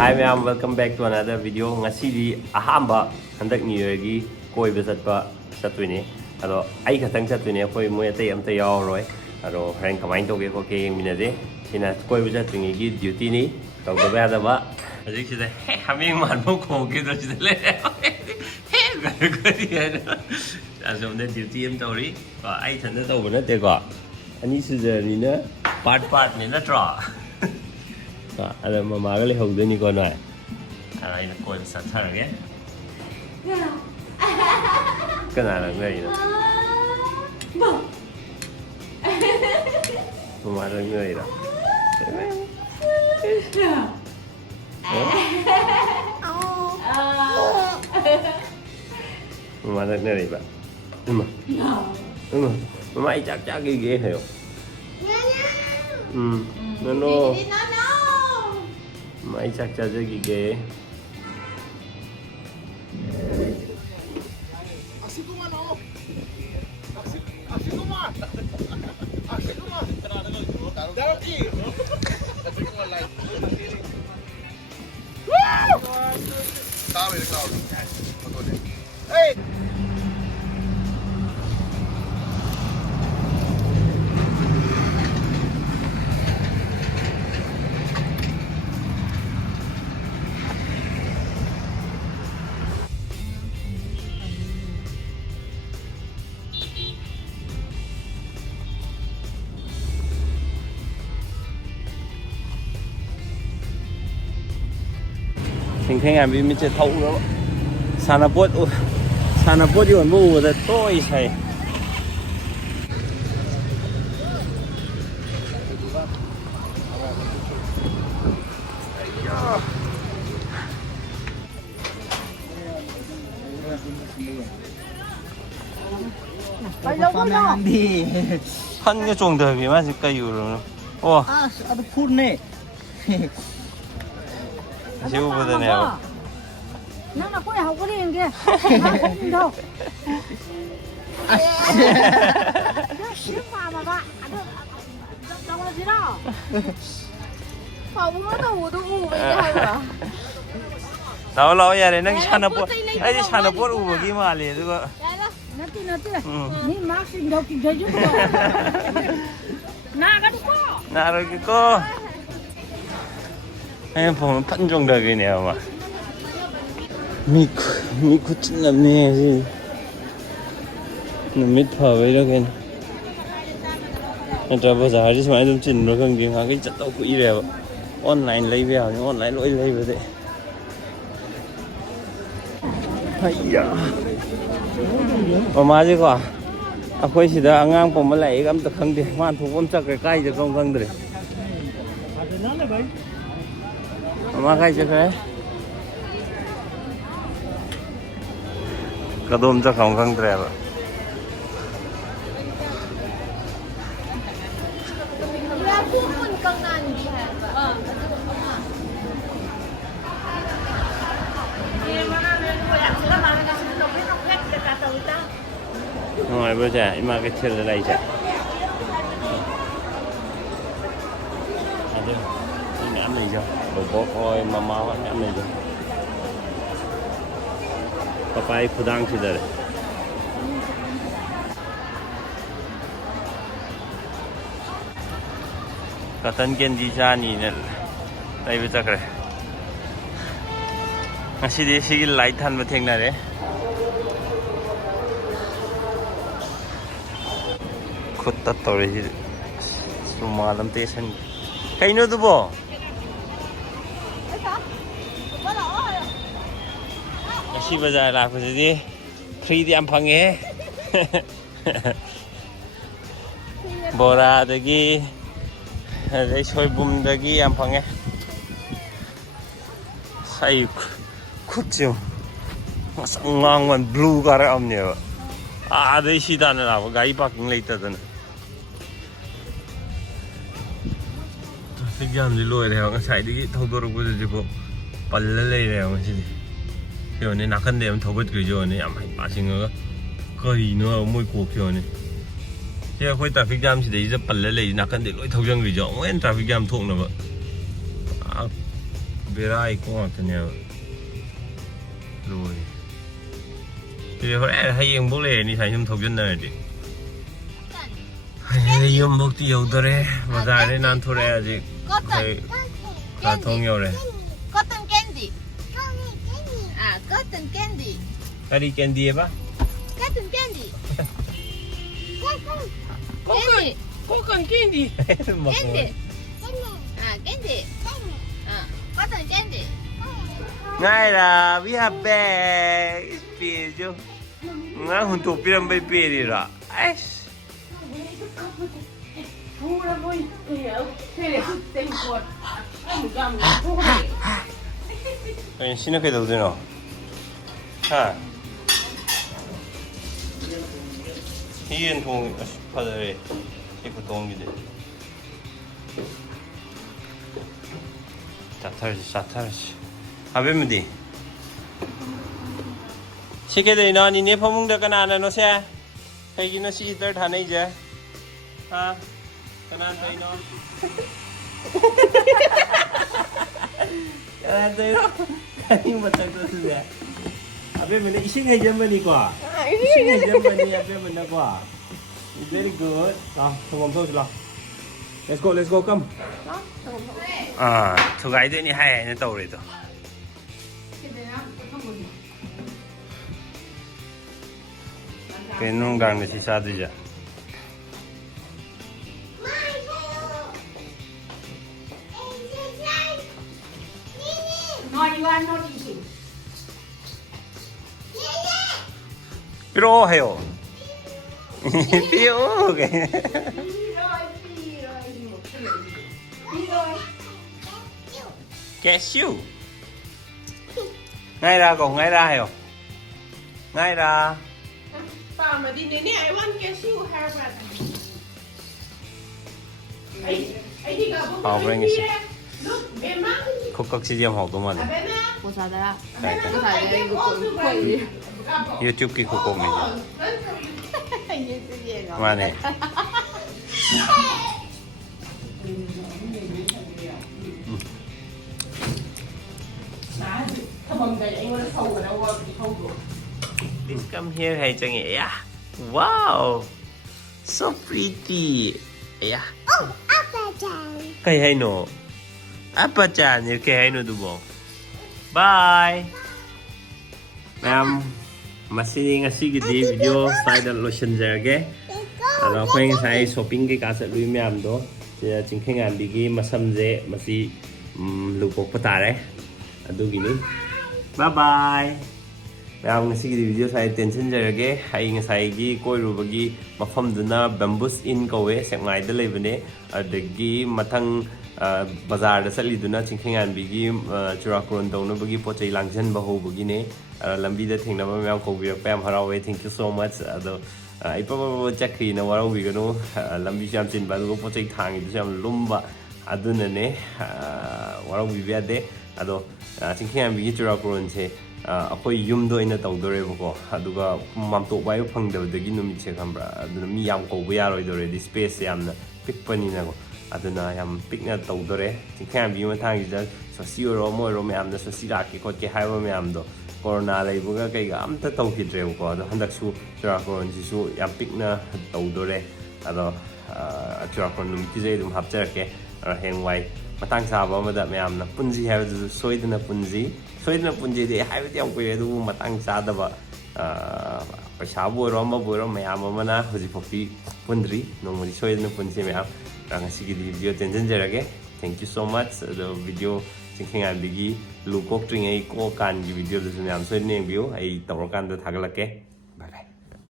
Hi ma'am, welcome back to another video. Ngasi di ahamba handak New Year gi koi besat satwini. Ado ai khatang satwini koi mo yate am te yaw roi. Ado hang kamai to ge ko ke minade. Sina koi besat twingi gi duty ni. Tau da ba da ba. Ajik sida haming man mo ko ke do sida le. He ga ga di ya. Aso ne duty am to ri. Ba ai than da to ba na te ko. Ani sida ni na part ni na tra. Ada mama kali hầu đây con này, đây là con sẵn sàng đấy, cái này là người đó, mama là người đó, mama là người bạn, mama ai chắc cái ghế hiểu, nó Mai chắc chắn sẽ gigi. Así como no. Así como. Así como. Claro aquí. Así como la. Sabe, claro. Hey. Thỉnh em bị mình chơi thấu nữa. Sanapot đi còn mua rồi tôi xài. đi Hân cái chuồng đời vì mà gì cây rồi. Ô. ada phun nè. Siêu bây giờ nào. Nó có học có điên kìa. Không đâu. Xíu mà bạn. Đâu là gì đó. Không có đâu tôi u vậy hả? Đâu lâu vậy đấy, nâng Sanapot. Ai đi Sanapot u cái mà liền chứ có. Nó tí. Ní mắc xin đâu kịp thấy chứ không. Nà cái cô. Nà rồi cái cô. Em 보면 판정적이네요 막 미쿠 찐남네 gì mít phở với đó kìa anh cho bao giờ đi xem em chỉnh nó không kìa cái chất tàu quỷ đẹp online lấy vào nhưng online lỗi lấy vào đấy hay à mà chứ quoi khôi chỉ là ngang phòng mà lại em tập không đi ngoan thủ công chắc cái cây thì không được Makay chứ thế Cả đôm chắc không trẻ rồi Rồi bây giờ em mà cái chân ở đây chạy Nhãn này chưa? Đồ coi mama nhãn này chưa? Papai khudang sih dari. Katan kendi jani nel. Đây bây giờ cái Ngasi di sigi light han mà theng này. Khut tat tore ji. Sumalam tesan. Kain itu bo. Ngasi bazaar lah aku jadi free di ampang eh. Bora dagi, ada soybum dagi ampang eh. Saya kucing, ngangan blue kara amnya. Ada isi tanah lah, gai parking later tu. Traffic jam di luar deh, orang saya digi tahu dorong tu je bo, palai deh orang sini. Kiểu này nãy khăn em thấu bớt cái rồi này em hay bà xin ngỡ cây nữa môi cuộc kiểu này thế khối traffic jam thì đấy giờ bật lấy nãy khăn để lỗi thấu dân cái rồi em traffic jam thuộc nào vậy Berai ko ngakne loi thì hồi nãy hay dùng bố lê ni thấy nhung thục dân này đi hay dùng bố tiêu đó đấy mà ra đây nan thôi đấy gì hay cả thông nhiều đấy cotton candy cotton candy cái đi candy apa cotton candy candy bukan candy candy candy cotton candy ngay là we have bag is chứ ngay hun tu piram bay pi đi ra ai anh xin nó cái đầu tiên nào ha hiền thùng phải đấy cái phụ tùng gì đấy sát thở Abemma đi 시계 되나 니네 퍼몽다 까나나 노세 해기는 시들 다 내이제 아 까나 되노 까나 되노 아니 못하고 쓰세 Abemma 이싱 해점만이 과 이싱 해점만이 Abemma 과 very good 자 통ом thôi rồi let's go come à thôi gái đấy ni hay nó tàu rồi đó cái nông đàng này thì sao bây giờ Pero 해요 Pero cái cashew ngay ra còn ngay ra hiểu ngay ra mà đi nè I want cashew haircut ấy đi gặp bố bring it look Abemma 콕콕 시디엄 하고 말이야 Abemma 뭐 사더라 그러니까 뭐 사더라 이거 거의 YouTube 키 콕콕이지 얘가 맞네 Please come here hay cho nghe yeah. Wow so pretty yeah. Kay hay no Apa-chan 이렇게 hay no 두봉 Bye Masih ngasihi video style lotion jarge Ano ko yung sa shopping kay kasa lui miyam do chingkheng an bigi masamje masi lupok patare adu gini bye bye Yang ngasihi video saya tension jarge hay ngasai gi koi rubagi mafam duna bambus in kowe sekmai da lebene adagi mathang bazar da sali duna chingkheng an bigi churakron dawna bagi pochai langjan baho bagi ne lambi da thingna ba myam ko bi pam harawe thank you so much ado ai pa chakri na warau bi gano lambi jam chin ba do pochai thangi du jam lumba aduna ne warau bi bia de ado chingkheng an bigi churakron che akoi yumdo ina tawdore bako aduga mamto bayo phangdabdagi numit che khambra aduna mi yam ko bu yaroi dore di space yamna pikpani na ko aduna yam pikna tawdore chingkheng bi ma thangi da so sioro mo ro me amna so sira ki khot ke haiwa me amdo corona leibuga kai ga amta tawhidre ko ado handak su churakron ji su yam pikna tawdore ado churakron numit je dum hapjarake hengwai matang saba amada me amna punji ha soidna punji de hai với ông quê du mà tăng xa đó vợ phải sáu buổi rồi mẹ mà na hồi phục đi quân trí nó mới xoay nó quân gì mẹ am rằng cái video tiền chân chơi cái thank you so much the video chính khi anh đi lục cốc trình ấy có can cái video được mẹ am xoay nên biểu ấy tàu can được thằng cái bye bye